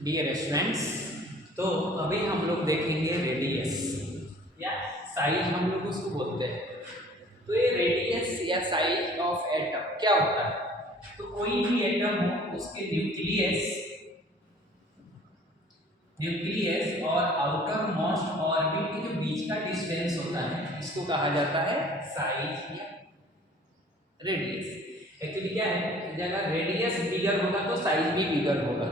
Dear students, तो अभी हम लोग देखेंगे रेडियस या साइज, हम लोग उसको बोलते हैं। तो ये रेडियस या साइज ऑफ एटम क्या होता है? तो कोई भी एटम हो उसके न्यूक्लियस न्यूक्लियस और आउटर मोस्ट ऑर्बिट के जो बीच का डिस्टेंस होता है, इसको कहा जाता है साइज या रेडियस। एक्चुअली क्या है, अगर रेडियस बिगर होगा तो साइज भी बिगर होगा।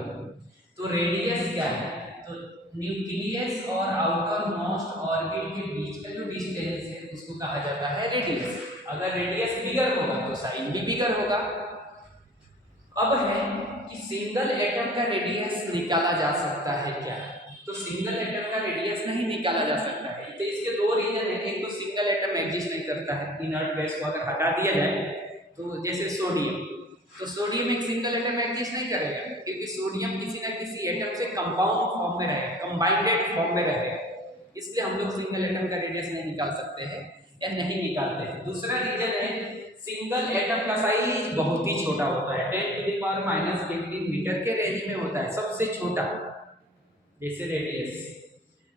तो रेडियस क्या है? तो न्यूक्लियस और आउटर मोस्ट ऑर्बिट के बीच का जो डिस्टेंस है उसको कहा जाता है रेडियस। अगर रेडियस बिगर होगा तो साइज भी बिगर होगा। अब है कि सिंगल एटम का रेडियस निकाला जा सकता है क्या? तो सिंगल एटम का रेडियस नहीं निकाला जा सकता है। तो इसके दो रीजन है। एक तो सिंगल एटम एग्जिस्ट नहीं करता है, इनर्ट गैस को अगर हटा दिया जाए तो जैसे सोडियम, तो सोडियम एक सिंगल एटम एग्जिस्ट नहीं करेगा, क्योंकि सोडियम किसी ना किसी एटम से कंपाउंड फॉर्म में रहेगा, कंबाइंडेड फॉर्म में रहेगा। इसलिए हम लोग सिंगल एटम का रेडियस नहीं निकाल सकते हैं या नहीं निकालते हैं। दूसरा रीजन है, सिंगल एटम का साइज बहुत ही छोटा होता है, 10⁻⁻15 मीटर के रेंज में होता है, सबसे छोटा, जैसे रेडियस।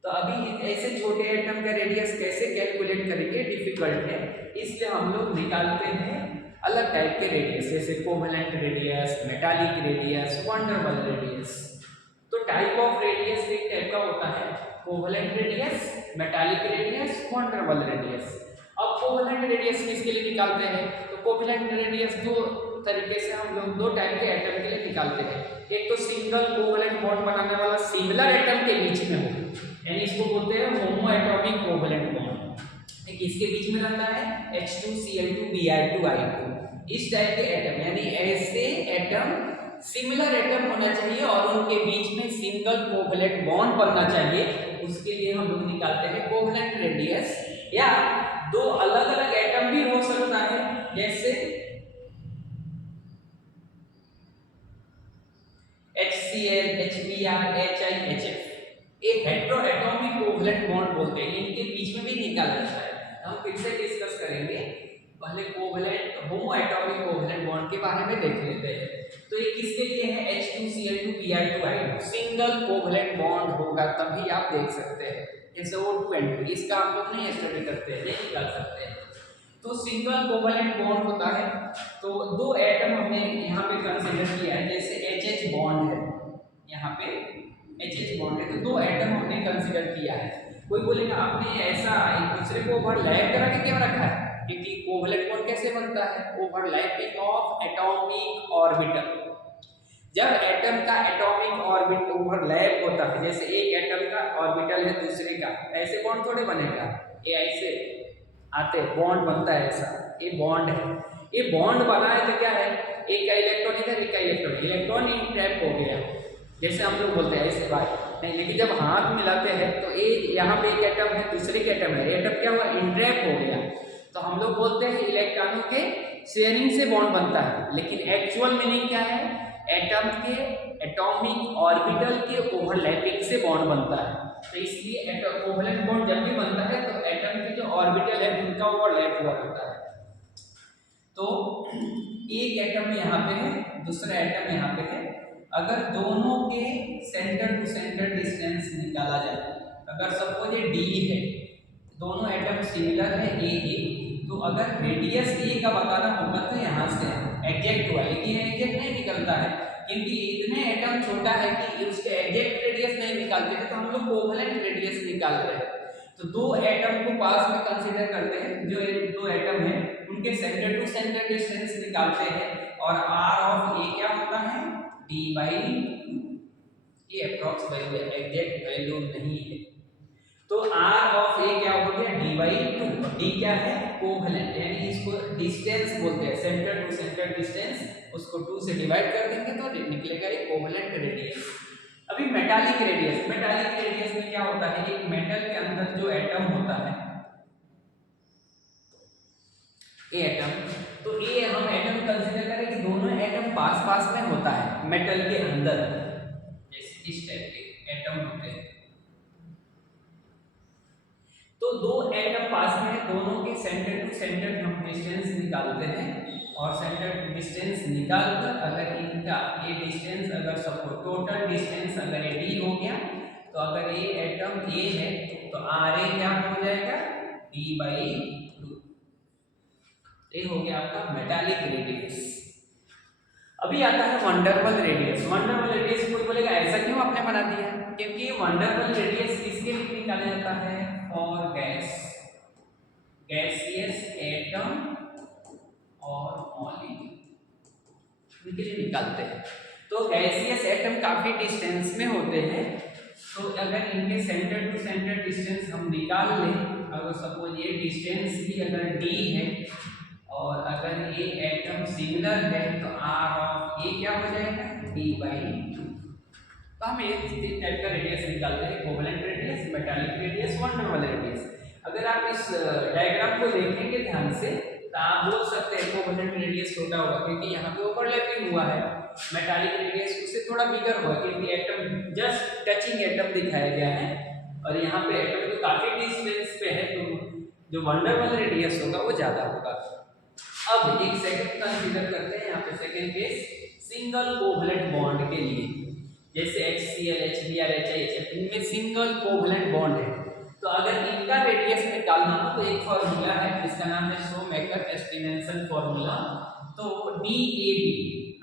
तो अभी ऐसे छोटे एटम का रेडियस कैसे कैलकुलेट करेंगे, डिफिकल्ट है। इसलिए हम लोग निकालते हैं अलग टाइप के रेडियस, जैसे covalent radius, metallic radius, van der Waals radius. तो टाइप ऑफ रेडियस एक टाइप का होता है covalent radius, metallic radius, van der Waals radius. अब कोवेलेंट रेडियस किसके लिए निकालते हैं? तो कोवेलेंट रेडियस दो तरीके से हम लोग दो टाइप के एटम के लिए निकालते हैं। एक तो सिंगल कोवेलेंट बॉन्ड बनाने वाला सिमिलर एटम के बीच में हो, यानी इसको बोलते हैं होमो एटॉमिक कोवेलेंट बॉन्ड। एक इसके बीच में रहता है H2Cl2Br2I2। इस टाइप के एटम, यानी ऐसे एटम सिमिलर एटम होना चाहिए और उनके बीच में सिंगल कोवेलेंट बॉन्ड बनना चाहिए। उसके लिए हम लोग निकालते हैं कोवेलेंट रेडियस। या दो अलग अलग एटम भी हो सकता है, जैसे HCl, HBr, HI, HF, ये हेटेरो एटॉमिक कोवेलेंट बॉन्ड बोलते हैं। इनके बीच में भी निकाला जाता है। हम फिर से डिस्कस करेंगे, पहले कोवेलेंट होमो एटॉमिक कोवेलेंट बॉन्ड के बारे में देख लेते हैं। तो ये किसके लिए है? H2Cl2Br2I2, सिंगल कोवेलेंट बॉन्ड होगा तभी आप देख सकते हैं। जैसे O2N2, इसका आप लोग नहीं स्टडी करते हैं, नहीं निकाल सकते हैं। तो सिंगल कोवेलेंट बॉन्ड होता है। तो दो एटम हमने यहाँ पे कंसीडर किया है, जैसे HH बॉन्ड है, यहाँ पे HH बॉन्ड है, तो दो एटम हमने कंसीडर किया है। कोई बोलेगा आपने ऐसा एक दूसरे को ओवरलैप करा के क्यों रखा है? क्योंकि कोवेलेंट बॉन्ड कैसे बनता है? Overlapping of atomic orbital. जब एटम का एटॉमिक ऑर्बिट ओवरलैप होता है, जैसे एक एटम का ऑर्बिटल है दूसरे का, ऐसे बॉन्ड थोड़े बनेगा, ये ऐसे आते बॉन्ड बनता है ऐसा, ये बॉन्ड है। ये बॉन्ड बना है तो क्या है, एक का इलेक्ट्रॉन इधर, एक का इलेक्ट्रॉन इंट्रैप हो गया, जैसे हम लोग बोलते हैं ऐसे बात नहीं। लेकिन जब हाथ मिलाते हैं तो एक यहाँ पे एक एटम है, दूसरे के एटम है, एटम क्या हुआ, इंट्रैप हो गया। तो हम लोग बोलते हैं इलेक्ट्रॉनों के शेयरिंग से बॉन्ड बनता है, लेकिन एक्चुअल मीनिंग क्या है, एटम के एटॉमिक ऑर्बिटल के ओवरलैपिंग से बॉन्ड बनता है। तो इसलिए कोवेलेंट बॉन्ड जब भी बनता है तो एटम के जो ऑर्बिटल है उनका ओवरलैप हुआ रहता है। तो एक एटम यहाँ पे है, दूसरा एटम यहाँ पे है। अगर दोनों के सेंटर टू सेंटर डिस्टेंस निकाला जाए, अगर सपोज ये डी है, दोनों एटम सिमिलर है ए, तो अगर रेडियस ए का बताना होगा तो यहाँ से एग्जैक्ट हुआ, लेकिन एग्जैक्ट नहीं निकलता है क्योंकि इतने एटम छोटा है कि उसके एग्जैक्ट रेडियस नहीं निकालते हैं। तो हम लोग कोवेलेंट रेडियस निकाल रहे हैं। तो दो एटम को पास में कंसीडर करते हैं, जो दो एटम है उनके सेंटर टू सेंटर डिस्टेंस निकालते हैं, और आर ऑफ ए क्या होता है, d/2। ये अप्रॉक्स वैल्यू है, एग्जैक्ट वैल्यू नहीं है। तो आर ऑफ ए क्या हो गया, d/2। डी क्या है, कोवेलेंट, यानी इसको डिस्टेंस बोलते हैं, सेंटर टू सेंटर डिस्टेंस, उसको 2 से डिवाइड कर देंगे तो निकलेगा ये कोवेलेंट रेडियस। अभी मेटालिक रेडियस, मेटालिक रेडियस में क्या होता है, एक मेटल के अंदर जो एटम होता है, ए एटम, तो ये हम एटम कंसीडर करें कि दोनों एटम पास पास में होता है मेटल के अंदर, जैसे इस टाइप के एटम होते हैं। तो दो एटम पास में, दोनों के सेंटर टू सेंटर हम डिस्टेंस निकालते हैं और सेंटर डिस्टेंस निकाल कर अगर इनका ये डिस्टेंस अगर सपोज टोटल डिस्टेंस अगर ये d हो गया तो अगर ये एटम A है तो RA क्या हो जाएगा d/2। ये हो गया आपका मेटालिक रेडियस। अभी आता है वंडरबल रेडियस। वंडरबल रेडियस कोई बोलेगा ऐसा क्यों आपने बना दिया, क्योंकि वंडरबल रेडियस किसके लिए निकाला जाता है, फॉर गैसियस एटम और मॉलिक्यूल इनके लिए निकालते हैं। तो गैसियस एटम काफी डिस्टेंस में होते हैं, तो अगर इनके सेंटर टू सेंटर डिस्टेंस हम निकाल लें, अगर सपोज ये डिस्टेंस भी अगर d है और अगर ये एटम सिमिलर है तो r ऑफ a क्या हो जाएगा d/2। तो हम एक टाइप का रेडियस निकालते हैं, covalent radius, metallic radius, वंडरबल radius. अगर आप इस डायग्राम को देखेंगे ध्यान से तो आप बोल सकते हैं कोवेलेंट रेडियस छोटा होगा क्योंकि यहाँ पे ओवरलैपिंग हुआ है, मेटालिक रेडियस उससे थोड़ा बिगर होगा क्योंकि एटम जस्ट टचिंग एटम दिखाया गया है और यहाँ पे एटम तो काफी डिस्टेंस पे है, तो जो वंडरबल रेडियस होगा वो ज्यादा होगा। अब एक सेकंड कंसीडर करते हैं यहाँ पे second case, single covalent bond के लिए, जैसे HCl, HBr, HIHF इनमें सिंगल कोवेलेंट बॉन्ड है, तो अगर इनका रेडियस निकालना हो तो एक फॉर्मूला है जिसका नाम है शोमेकर एस्टिमेशन फॉर्मूला। तो DAB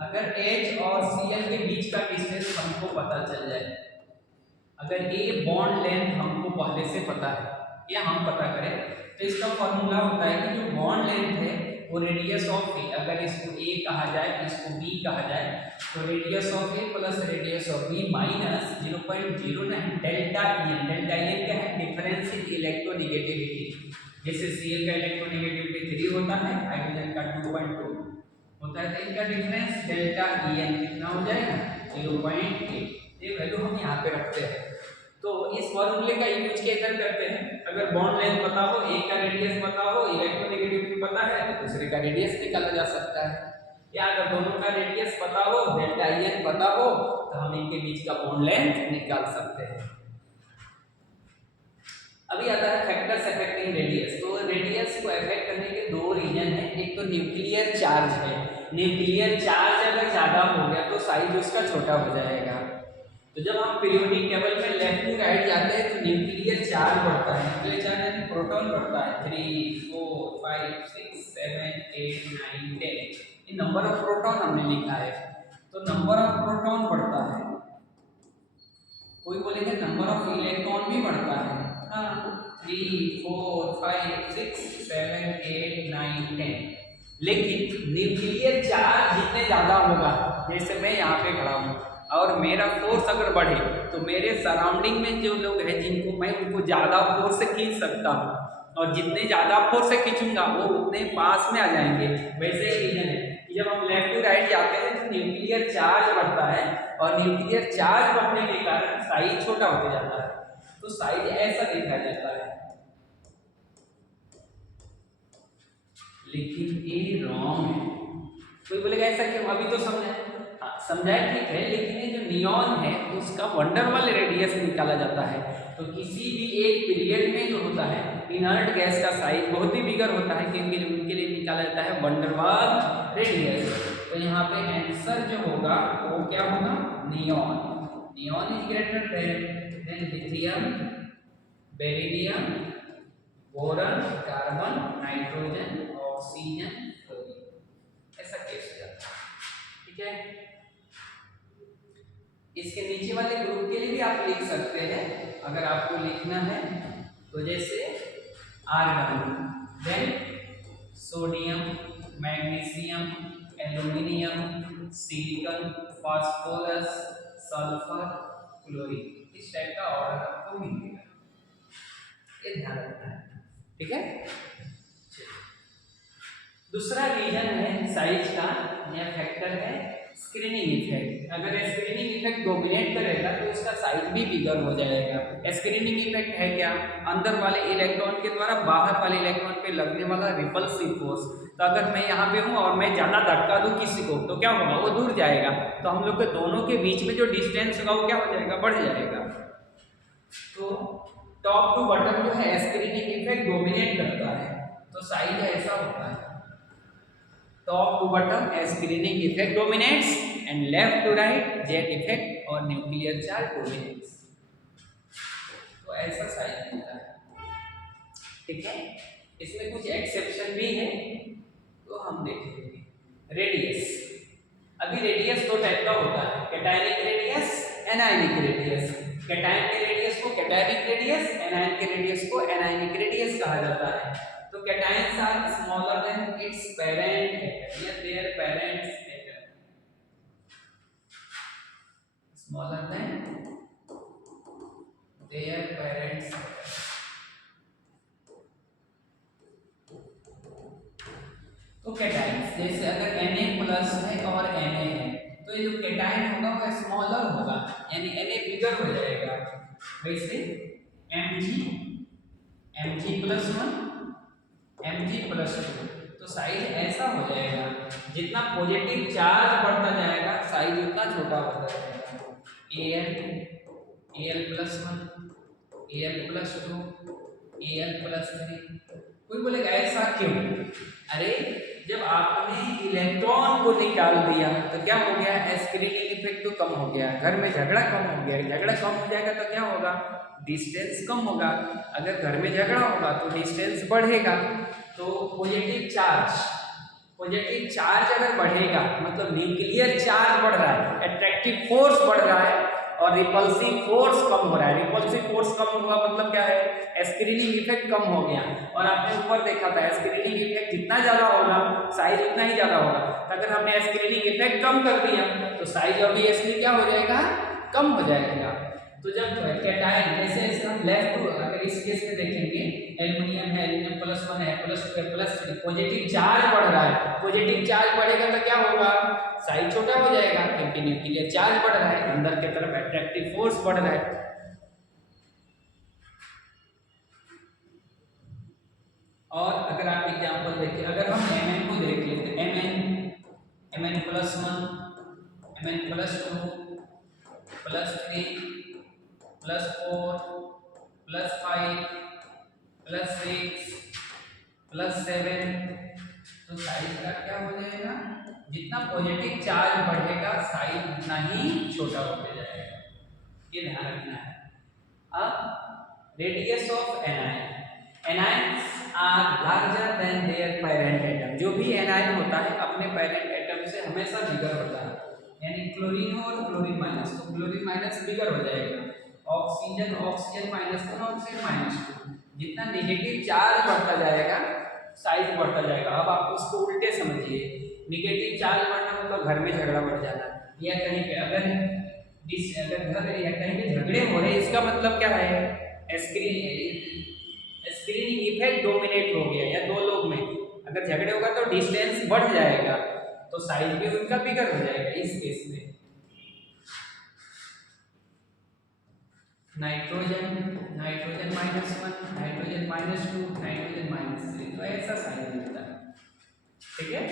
अगर H और Cl के बीच का डिस्टेंस हमको पता चल जाए, अगर A बॉन्ड लेंथ हमको पहले से पता है या हम पता करें तो इसका फॉर्मूला होता है कि जो बॉन्ड लेंथ है वो रेडियस ऑफ A, अगर इसको A कहा जाए इसको B कहा जाए तो radius of A plus radius of B minus 0.09 delta EN। Delta EN क्या है, डिफरेंस इन इलेक्ट्रोनेगेटिविटी। जैसे Cl का इलेक्ट्रोनेगेटिविटी 3 होता है, हाइड्रोजन का 2.2 होता है, तो इनका डिफरेंस डेल्टा EN कितना हो जाएगा 0.8। ये वैल्यू हम यहाँ पे रखते हैं। तो इस फॉर्मूले का यूज कैसे करते हैं, अगर बॉन्ड लेंथ पता हो, एक का रेडियस पता हो, इलेक्ट्रोनेगेटिविटी पता है तो दूसरे का रेडियस निकाला जा सकता है, या अगर दोनों का रेडियस पता हो, डेल्टा EN पता हो तो हम इनके बीच का बॉन्ड लेंथ निकाल सकते हैं। अभी आता है फैक्टर्स अफेक्टिंग रेडियस। तो रेडियस को अफेक्ट करने के दो रीजन है, एक तो न्यूक्लियर चार्ज है, न्यूक्लियर चार्ज अगर ज्यादा हो गया तो साइज उसका छोटा हो जाएगा। तो जब हम पीरियोडिक टेबल में लेफ्ट टू राइट जाते हैं तो न्यूक्लियर चार्ज बढ़ता है, न्यूक्लियर चार्ज यानी प्रोटॉन बढ़ता है, 3 4 5 6 7 8 9 10, ये नंबर ऑफ प्रोटॉन हमने लिखा है, तो नंबर ऑफ प्रोटॉन बढ़ता है। कोई बोलेगा नंबर ऑफ इलेक्ट्रॉन भी बढ़ता है, हाँ 3 4 5 6 7 8 9 10, लेकिन न्यूक्लियर चार्ज जितने ज्यादा होगा, जैसे मैं यहाँ पे खड़ा हूँ और मेरा फोर्स अगर बढ़े तो मेरे सराउंडिंग में जो लोग हैं जिनको मैं उनको ज़्यादा फोर्स से खींच सकता हूँ, और जितने ज़्यादा फोर्स से खींचूंगा वो उतने पास में आ जाएंगे। वैसे ही रीजन है कि जब हम लेफ्ट टू राइट जाते हैं तो न्यूक्लियर चार्ज बढ़ता है और न्यूक्लियर चार्ज बढ़ने के कारण साइज छोटा होते जाता है, तो साइज ऐसा दिखाया जाता है। लेकिन ये रॉन्ग है। कोई बोलेगा ऐसा क्यों, अभी तो समझाया ठीक है, लेकिन ये जो नियॉन है उसका वंडरबल रेडियस निकाला जाता है। तो किसी भी एक पीरियड में जो होता है इनर्ट गैस का साइज बहुत ही बिगर होता है, क्योंकि उनके लिए निकाला जाता है वंडरबल रेडियस। तो यहाँ पे आंसर जो होगा वो क्या होगा, neon. Neon is greater than lithium, beryllium, boron, carbon, nitrogen, oxygen, ऐसा केस जाता है। ठीक है, इसके नीचे वाले ग्रुप के लिए भी आप लिख सकते हैं अगर आपको लिखना है, तो जैसे argon, then sodium, magnesium, aluminium, silicon, phosphorus, sulphur, chlorine, इस टाइप का ऑर्डर आपको मिलेगा, ये ध्यान रखना है। ठीक है, दूसरा रीजन है साइज का या फैक्टर है स्क्रीनिंग इफेक्ट। अगर स्क्रीनिंग इफेक्ट डोमिनेट करेगा तो उसका साइज भी बिगर हो जाएगा। स्क्रीनिंग इफेक्ट है क्या, अंदर वाले इलेक्ट्रॉन के द्वारा बाहर वाले इलेक्ट्रॉन पे लगने वाला रिपल्सिव फोर्स। तो अगर मैं यहाँ पे हूँ और मैं ज़्यादा धक्का दूँ किसी को तो क्या होगा, वो दूर जाएगा, तो हम लोग के दोनों के बीच में जो डिस्टेंस होगा वो क्या हो जाएगा, बढ़ जाएगा। तो टॉप टू बॉटम जो है स्क्रीनिंग इफेक्ट डोमिनेट करता है, तो साइज ऐसा होता है। Top to bottom screening effect dominates and left to right Z effect और न्यूक्लियर चार्ज डोमिनेट्स। तो ऐसा साइज होता है, ठीक है। इसमें कुछ एक्सेप्शन भी है, तो हम देखेंगे। रेडियस, अभी रेडियस दो टाइप का होता है, cationic radius, anionic radius. Cation के रेडियस को कैटायनिक रेडियस, एनायन के रेडियस को एनायनिक रेडियस कहा जाता है। तो cations are smaller than its parent atom या their parents atom, smaller than their parents atom. तो कैटायंस जैसे अगर Na+ है और Na है, तो ये जो कैटायन होगा वो स्मॉलर होगा, यानी Na बिगर हो जाएगा। वैसे Mg+1 Mg+2, तो साइज ऐसा हो जाएगा, जितना पॉजिटिव चार्ज बढ़ता जाएगा साइज उतना छोटा होता जाएगा। Al+1 Al+2 Al+3। कोई बोलेगा ऐसा क्यों? अरे जब आपने इलेक्ट्रॉन को निकाल दिया तो क्या हो गया, स्क्रीनिंग इफेक्ट तो कम हो गया, घर में झगड़ा कम हो गया। झगड़ा कम हो जाएगा तो क्या होगा, डिस्टेंस कम होगा। अगर घर में झगड़ा होगा तो डिस्टेंस बढ़ेगा। तो पॉजिटिव चार्ज अगर बढ़ेगा मतलब न्यूक्लियर चार्ज बढ़ रहा है, अट्रैक्टिव फोर्स बढ़ रहा है और रिपल्सिव फोर्स कम हो रहा है। रिपल्सिव फोर्स कम हुआ मतलब क्या है, स्क्रीनिंग इफेक्ट कम हो गया। और आपने ऊपर देखा था स्क्रीनिंग इफेक्ट जितना ज्यादा होगा साइज उतना ही ज्यादा होगा। तो अगर हमने स्क्रीनिंग इफेक्ट कम कर दिया तो साइज ऑब्वियसली क्या हो जाएगा, कम हो जाएगा। तो जब कैटायन जैसे हम लेफ्ट टू, अगर इस केस में देखेंगे एल्युमिनियम है, Al+1 है, +2 है, +3, पॉजिटिव चार्ज बढ़ रहा है। पॉजिटिव चार्ज बढ़ेगा तो क्या होगा, साइज छोटा हो जाएगा, क्योंकि न्यूक्लियर चार्ज बढ़ रहा है, अंदर की तरफ अट्रैक्टिव फोर्स बढ़ रहा है। और अगर आप एग्जांपल देखिए, अगर हम Mn को देख लेते हैं, Mn+1 Mn+2 +3 +4 +5 +6 +7, तो साइज का क्या हो जाएगा, जितना पॉजिटिव चार्ज बढ़ेगा साइज उतना ही छोटा होते जाएगा, ये ध्यान रखना है। अब radius of anion, anions are larger than their parent atom. जो भी एनायन होता है अपने पेरेंट एटम से हमेशा बिगर होता है, यानी क्लोरीन हो और क्लोरीन माइनस, तो क्लोरीन माइनस बिगर हो जाएगा। ऑक्सीजन -1 ऑक्सीजन -2, जितना नेगेटिव चार्ज बढ़ता जाएगा साइज बढ़ता जाएगा। अब आप उसको उल्टे समझिए, नेगेटिव चार्ज बढ़ना मतलब घर में झगड़ा बढ़ जाना, या कहीं पे अगर घर या कहीं पे झगड़े हो रहे, इसका मतलब क्या है, स्क्रीनिंग इफेक्ट डोमिनेट हो गया, या दो लोग में अगर झगड़े होगा तो डिस्टेंस बढ़ जाएगा, तो साइज भी उनका बिगर हो जाएगा। इस केस में नाइट्रोजन -1 नाइट्रोजन -2 नाइट्रोजन -3, तो ऐसा साइज मिलता है, ठीक है।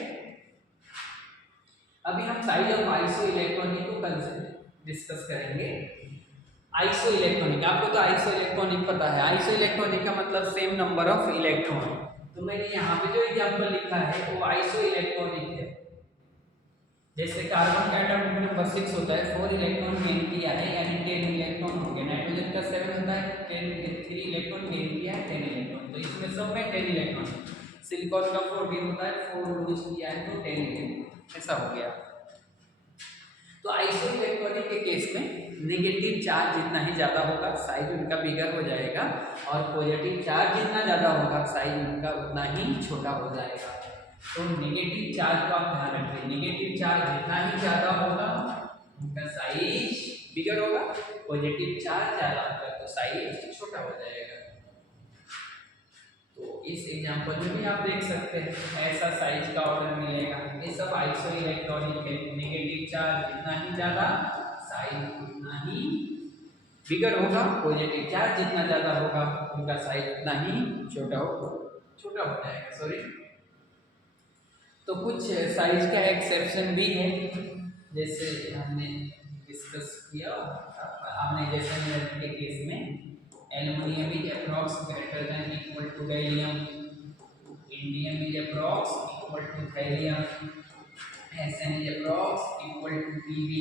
अभी हम साइज ऑफ आइसो इलेक्ट्रॉनिक को डिस्कस करेंगे। आइसो इलेक्ट्रॉनिक, आपको तो आइसो इलेक्ट्रॉनिक पता है। आइसो इलेक्ट्रॉनिक का मतलब सेम नंबर ऑफ इलेक्ट्रॉन। तो मैंने यहाँ पे जो एग्जांपल लिखा है वो आइसो इलेक्ट्रॉनिक है। जैसे कार्बन का एटॉमिक नंबर 6 होता है, 4 इलेक्ट्रॉन गेन किया है, यानी 10 इलेक्ट्रॉन हो गए। नाइट्रोजन का 7 होता है, 3 इलेक्ट्रॉन गेन किया है, 10 इलेक्ट्रॉन, तो इसमें सब में 10 इलेक्ट्रॉन। सिलिकॉन का 14 होता है, 4 लूज किया है तो 10 इलेक्ट्रॉन, ऐसा हो गया। तो आइसो इलेक्ट्रॉनिक के केस में नेगेटिव चार्ज जितना ही ज़्यादा होगा साइज उनका बिगर हो जाएगा, और पॉजिटिव चार्ज जितना ज़्यादा होगा साइज उनका उतना ही छोटा हो जाएगा। तो नेगेटिव चार्ज को आप ध्यान रखें, नेगेटिव चार्ज जितना ही ज़्यादा होगा उनका साइज बिगर होगा, पॉजिटिव चार्ज ज़्यादा होगा तो साइज छोटा हो जाएगा। तो इस एग्जांपल में भी आप देख सकते हैं ऐसा साइज का ऑर्डर मिलेगा। ये सब आइसो इलेक्ट्रॉनिक है, नेगेटिव चार्ज जितना ही ज़्यादा साइज उतना ही बिगर होगा, पॉजिटिव चार्ज जितना ज़्यादा होगा उनका साइज उतना ही छोटा हो जाएगा। सॉरी, तो कुछ साइज का एक्सेप्शन भी है, जैसे हमने डिस्कस किया हमने जैसे के केस में aluminium is approx greater than equal to gallium, indium is approx equal to thallium, SN is approx equal to PV,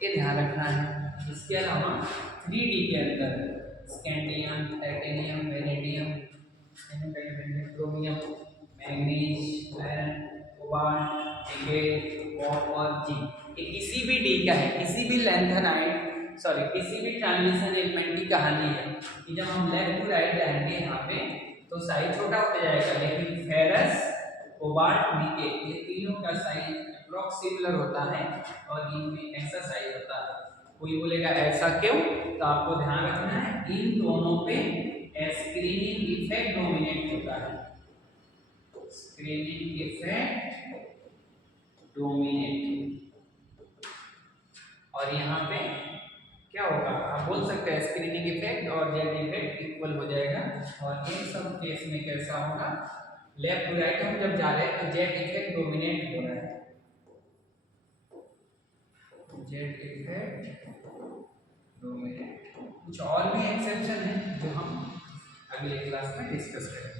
ये ध्यान रखना है। इसके अलावा 3D के अंदर scandium, titanium, vanadium, chromium, manganese, iron, cobalt, nickel, copper, zinc, ये किसी भी डी का है, किसी भी लेंथेनाइड सॉरी किसी भी ट्रांजिशन एलिमेंट की कहानी है कि जब हम लेफ्ट टू राइट जाएंगे यहाँ पे तो साइज छोटा होता जाएगा, लेकिन फेरस, कोबाल्ट, निकेल ये तीनों का साइज अप्रॉक्स सिमिलर होता है और इनमें ऐसा साइज होता है। कोई बोलेगा ऐसा क्यों, तो आपको ध्यान रखना है इन दोनों पे स्क्रीनिंग इफेक्ट डोमिनेट होता है, स्क्रीनिंग इफेक्ट डोमिनेट। और यहाँ पे क्या होगा, आप बोल सकते हैं स्क्रीनिंग इफेक्ट और जेड इफेक्ट इक्वल हो जाएगा। और इन सब केस में कैसा होगा, लेफ्ट टू राइट हम जब जा रहे हैं तो जेड इफेक्ट डोमिनेट हो रहा है, जेड इफेक्ट डोमिनेट। कुछ और भी एक्सेप्शन है जो हम अगले क्लास में डिस्कस करेंगे।